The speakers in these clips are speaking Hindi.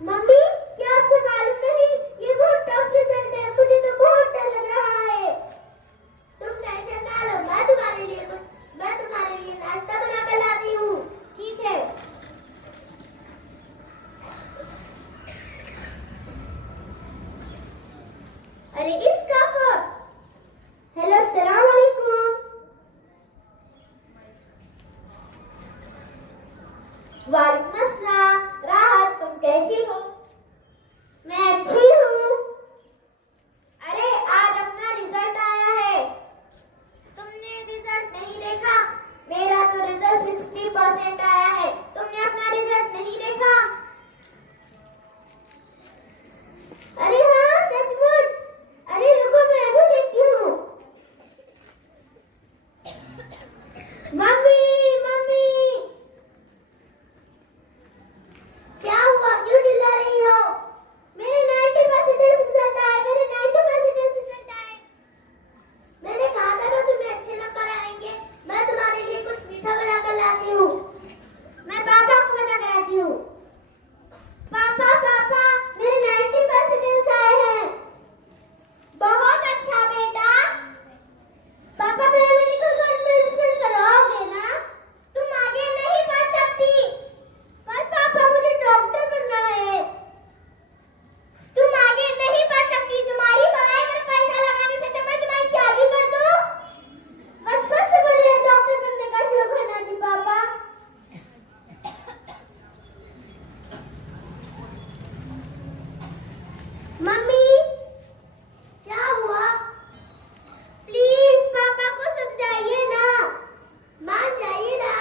मम्मी, क्या आपको मालूम नहीं, ये बहुत टफ रिजल्ट है, मुझे तो बहुत डर लग रहा है। तुम टेंशन ना लो, मैं तुम्हारे लिए नाश्ता बना कर लाती हूँ। ठीक है। अरे इसका फोन। हेलो, अस्सलाम वालेकुम। वालेकुम अस्सलाम। राहत, तुम कैसी हो? मैं अच्छी हूँ। अरे आज अपना रिजल्ट आया है, तुमने रिजल्ट नहीं देखा? मेरा तो रिजल्ट 60% आया है, तुमने अपना रिजल्ट नहीं देखा? अरे हाँ, सचमुच। अरे रुको, मैं अभी देखती हूँ। मम्मी, मम्मी, क्या हुआ? क्यों चिल्ला रही हो? मेरे 90% रिजल्ट आए, मेरे 90% रिजल्ट आए। मैंने कहा था ना तुम्हें अच्छे नंबर आएंगे। मैं तुम्हारे लिए कुछ मीठा बना कर लाती हूँ। मैं पापा को बता कर आती हूँ। पापा, पापा, मेरे 90% आए हैं। बहुत अच्छा बेटा। पापा, मेरा मेडिकल कॉलेज में एडमिशन करवाओगे ना? तुम आगे नहीं पढ़ सकती। पर पापा, मुझे डॉक्टर बनना है। तुम आगे नहीं पढ़ सकती, तुम्हारी पढ़ाई पर पैसा लगाने से मैं तुम्हारी शादी कर दूं? बचपन से मुझे डॉक्टर बनने का शौक है ना जी पापा। मम्मी, क्या हुआ? प्लीज पापा को समझाइए ना, मान जाइए ना।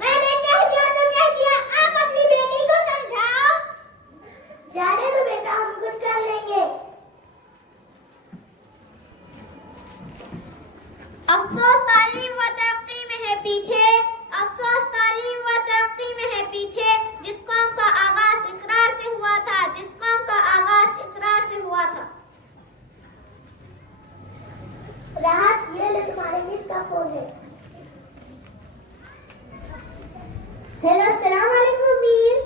मैंने कह दिया तो कह दिया, आप अपनी बेटी को समझाओ। जाने दो बेटा, हम कुछ कर लेंगे। अफसोस तालीम व तरक्की में है पीछे, अफसोस तालीम व तरक्की में है पीछे। जिस कौम का आगाज इकरार से हुआ था, जिस कौम का आगाज इकरार से हुआ था। राहत, ये ले तुम्हारे मिस का फोन है। हेलो, अस्सलाम वालेकुम मिस।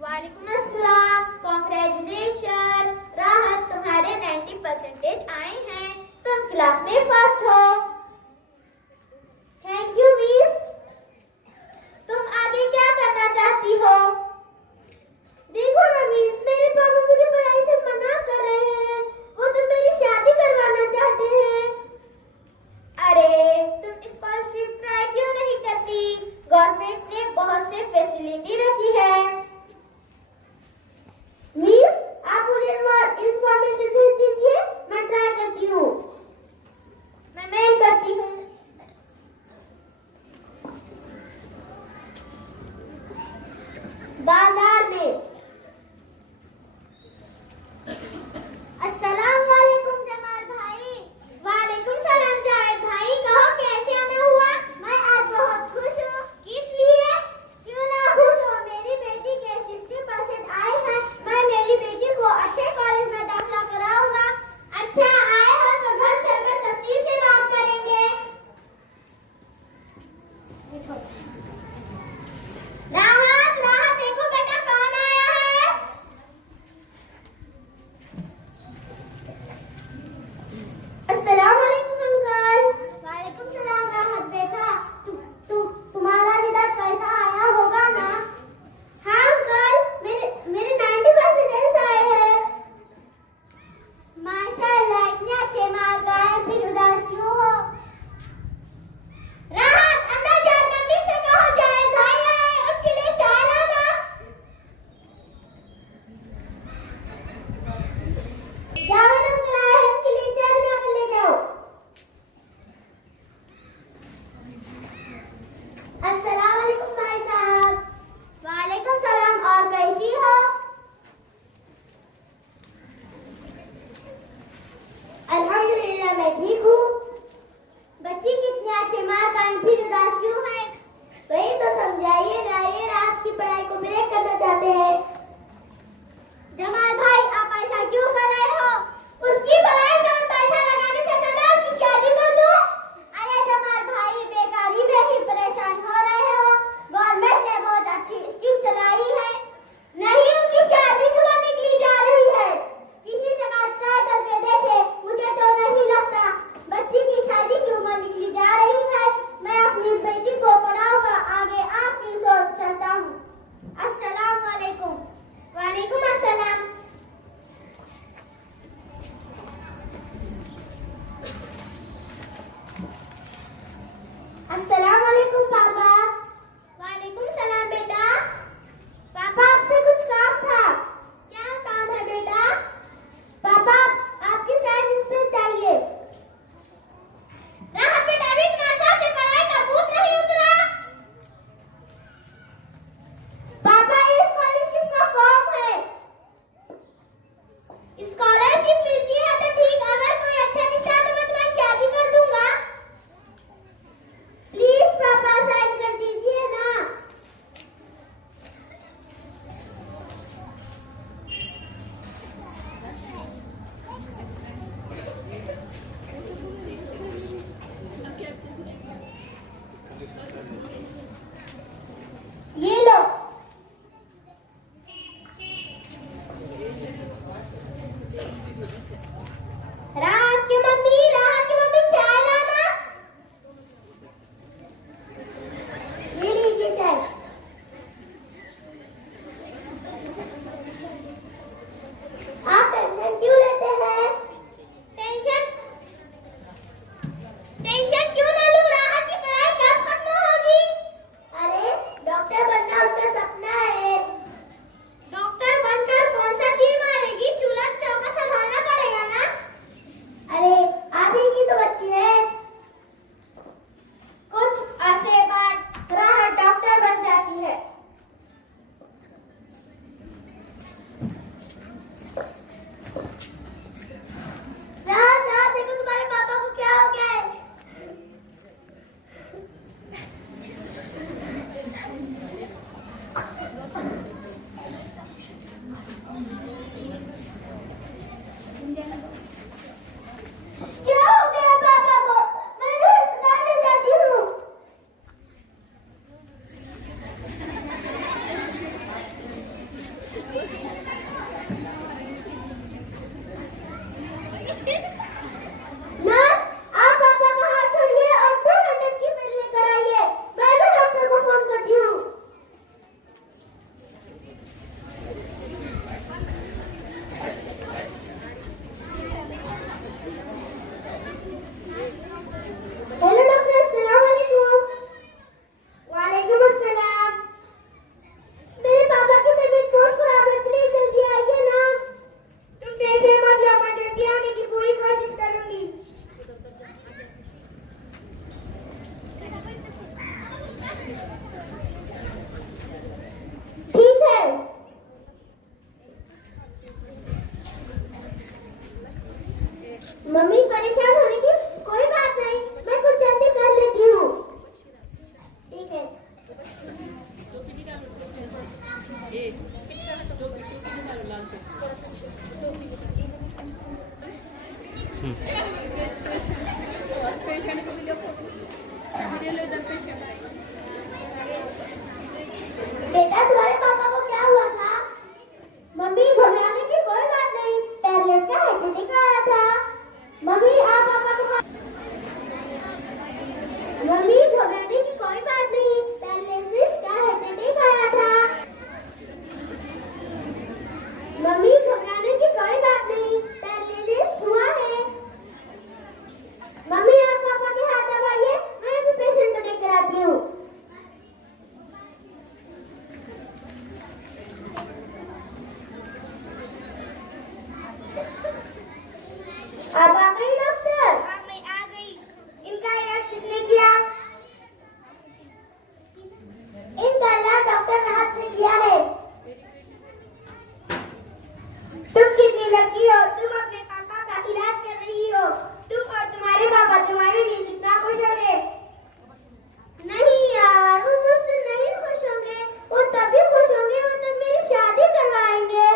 वालेकुम अस्सलाम। कांग्रेचुलेशन राहत, तुम्हारे 90% आए हैं, तुम क्लास में फर्स्ट हो। Thank you miss. तुम आगे क्या करना चाहती हो? देखो ना मिस, मेरे पापा मुझे पढ़ाई से मना कर रहे हैं, वो तो मेरी शादी करवाना चाहते हैं। अरे तुम स्कॉलरशिप ट्राई क्यों नहीं करती? गवर्नमेंट ने बहुत से फैसिलिटी रखी है। मिस, आप मुझे इंफॉर्मेशन भेज दीजिए, मैं ट्राई करती हूँ। मैं मेल करती हूँ। बाजार में। अस्सलाम वालेकुम जमाल भाई। वालेकुम सलाम जावेद भाई, कहो कैसे आना हुआ? मैं आज बहुत खुश हूँ। किस लिए? क्यों ना खुश हो, मेरी बेटी के 60% आए हैं। मैं मेरी बेटी को अच्छे कॉलेज में दाखिला कराऊंगा। अच्छा, आए हो तो घर चलकर तफसील से बात करेंगे। राहत, राहत, देखो बेटा कौन आया है। अस्सलाम वालेकुम अंकल। वालेकुम सलाम राहत बेटा, तुम्हारा रिजल्ट कैसा आया होगा ना? हाँ अंकल, मेरे 90% आए हैं। माशाअल्लाह, इतने अच्छे मार्क आए, फिर उदास क्यों हो? राहत, अंदर जा, मम्मी से कहो जावेद भाई आए, उनके लिए चाय लाना। जावेद अंकल आए हैं, उनके लिए चाय बना कर ले जाओ। अस्सलाम वालेकुम भाई साहब। वालेकुम सलाम, और कैसी हो? अल्हम्दुलिल्लाह, मैं ठीक हूँ। बच्ची कितने अच्छे मार्क आए, फिर उदास क्यों है? वही तो समझाइए ना, ये रात की पढ़ाई को ब्रेक करना चाहते हैं। जमाल भाई, आप ऐसा क्यों कर रहे हो? उसकी पढ़ाई पर पैसा लगाने से तो मैं उसकी शादी कर दूं? अरे जमाल भाई, बेकारी में ही परेशान हो रहे हो। गवर्नमेंट ने बहुत अच्छी स्कीम चलाई है, नहीं उसकी बेटा तुम्हारे पापा को क्या हुआ था? मम्मी घबराने की कोई बात नहीं, पैरलेस का एटेटिक आया था। मम्मी आप पापा को मम्मी घबराने की कोई बात नहीं, पैरलेसिस का एटेटिक आया था। मम्मी घबराने की कोई बात नहीं, पैरलेसिस हुआ है। मम्मी आप पापा के हाथ दबाइए, मैं भी पेशेंट को देख कर आती हूँ। आप आ गई डॉक्टर? हाँ मैं आ गई। इनका इलाज किसने किया? इनका इलाज डॉक्टर राहत ने किया है। तुम कितनी लकी हो, तुम अपने पापा का इलाज कर रही हो। तुम और तुम्हारे पापा तुम्हारे लिए कितना खुश होंगे। नहीं यार, वो मुझसे नहीं खुश होंगे। वो तभी खुश होंगे वो तब मेरी शादी करवाएंगे।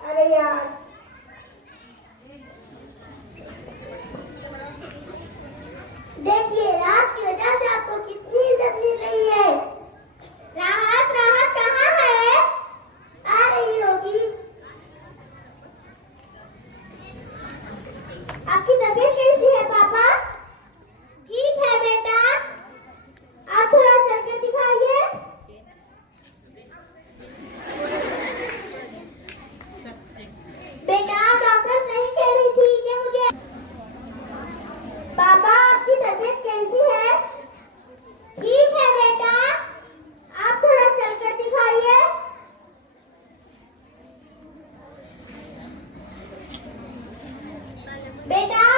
अरे यार, देखिए राहत की वजह से आपको कितनी इज्जत मिल रही है। राहत राहत कहाँ है? आ रही होगी। आपकी तबीयत कैसी है पापा? ठीक है बेटा, आप थोड़ा चलकर दिखाइए। बेटा डॉक्टर सही कह रही थी कि मुझे। पापा आपकी तबीयत कैसी है? ठीक है बेटा, आप थोड़ा चलकर दिखाइए। बेटा